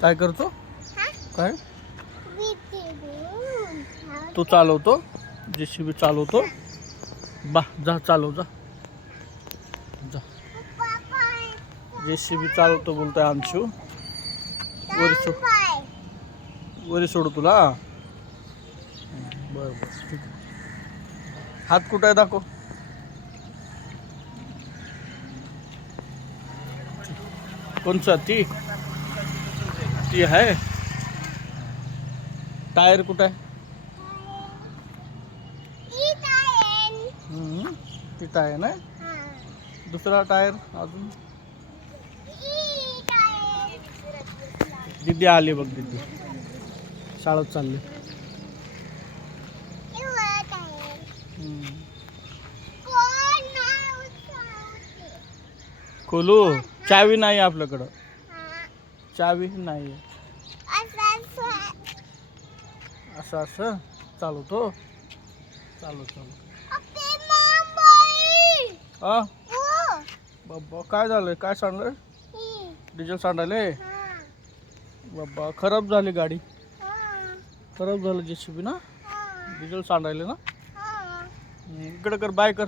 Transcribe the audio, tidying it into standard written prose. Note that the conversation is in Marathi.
काय करतो? काय तू चालवतो? JCB चालवतो? बा जा चालव जा जा. JCB चालवतो बोलतोय अंशू. वरी सोडू तुला? बरं बरं ठीक आहे. हात कुठं आहे दाखव. कोणचा? ती आहे. टायर कुठं आहे? ती टायर ना. दुसरा टायर अजून. दीदी आली बघ. दीदी शाळेत चालली. खोलू? चावी नाही आपल्याकडं. चावी नाही. असं असं चालवतो. चालू हा बाबा काय झालंय? काय सांडलंय? डिझेल सांडायले बाबा. खराब झाली गाडी. खराब झालं JCB ना. डिझेल सांडायले ना. इकडे कर. बाय कर.